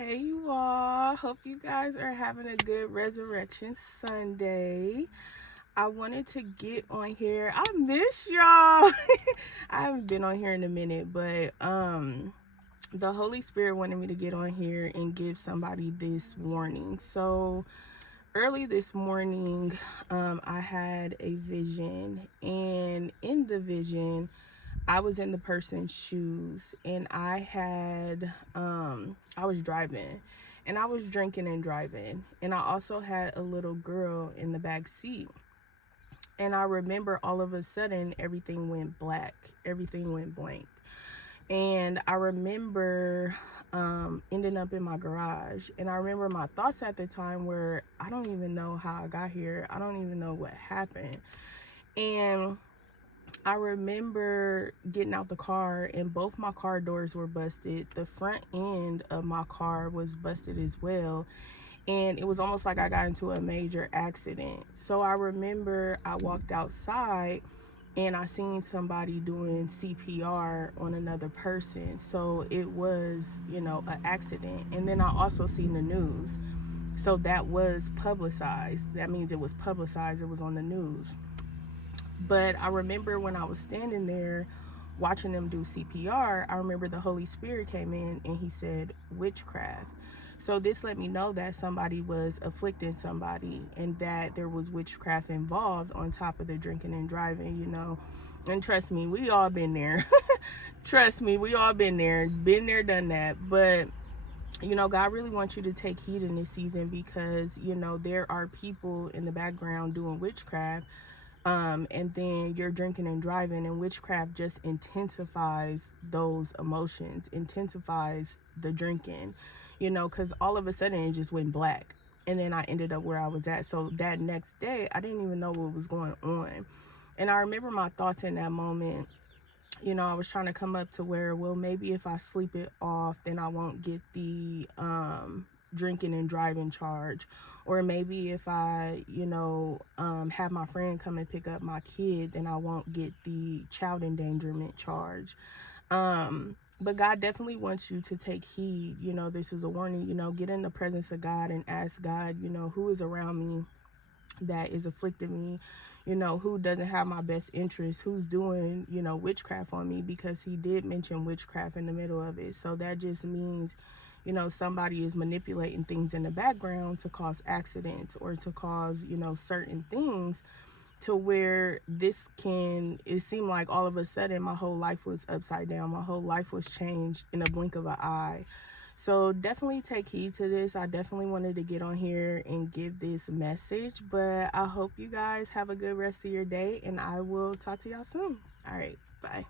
Hey you all, hope you guys are having a good Resurrection Sunday. I wanted to get on here. I miss y'all. I haven't been on here in a minute, but the Holy Spirit wanted me to get on here and give somebody this warning. So early this morning, I had a vision, and in the vision I was in the person's shoes, and I was driving, and I was drinking and driving, and I also had a little girl in the back seat. And I remember all of a sudden everything went black, everything went blank. And I remember ending up in my garage. And I remember my thoughts at the time were, I don't even know how I got here. I don't even know what happened. And I remember getting out the car, and both my car doors were busted. The front end of my car was busted as well. And it was almost like I got into a major accident. So I remember I walked outside and I seen somebody doing CPR on another person. So it was, an accident. And then I also seen the news. So that was publicized. That means it was publicized. It was on the news. But I remember when I was standing there watching them do CPR, I remember the Holy Spirit came in and he said, witchcraft. So this let me know that somebody was afflicting somebody and that there was witchcraft involved on top of the drinking and driving. And trust me, we all been there. Trust me, we all been there, done that. But God really wants you to take heed in this season because, there are people in the background doing witchcraft. And then you're drinking and driving, and witchcraft just intensifies those emotions, intensifies the drinking, because all of a sudden it just went black. And then I ended up where I was at. So that next day, I didn't even know what was going on. And I remember my thoughts in that moment. I was trying to come up to where, well, maybe if I sleep it off, then I won't get the drinking and driving charge. Or maybe if I, have my friend come and pick up my kid, then I won't get the child endangerment charge. But God definitely wants you to take heed. This is a warning. Get in the presence of God and ask God, who is around me that is afflicting me, who doesn't have my best interest, who's doing, witchcraft on me, because he did mention witchcraft in the middle of it. So that just means, somebody is manipulating things in the background to cause accidents or to cause, certain things, to where it seemed like all of a sudden my whole life was upside down. My whole life was changed in a blink of an eye. So definitely take heed to this. I definitely wanted to get on here and give this message, but I hope you guys have a good rest of your day, and I will talk to y'all soon. All right, bye.